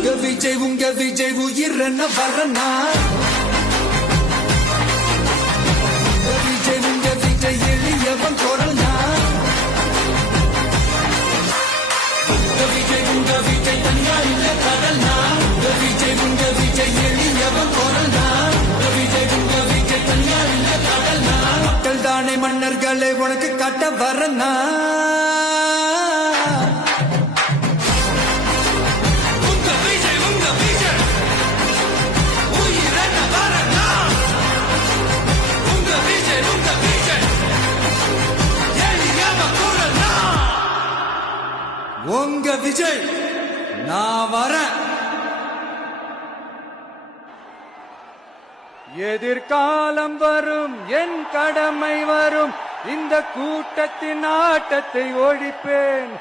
உங்க விஜய் உயிரன வரனா உங்க விஜய் எளியவன் குரல்னா உங்க விஜய் தனியா இல்ல கடல்னா உங்க விஜய் எளியவன் குரல்னா உங்க விஜய் தனியா இல்ல கடல்னா மக்கள் தானே மன்னர்களை உனக்கு காட்ட வரனா உங்க விஜய் நான் வரேன். எதிர்காலம் வரும் என் கடமை வரும் இந்த கூட்டத்தின் ஆட்டத்தை ஒழிப்பேன்.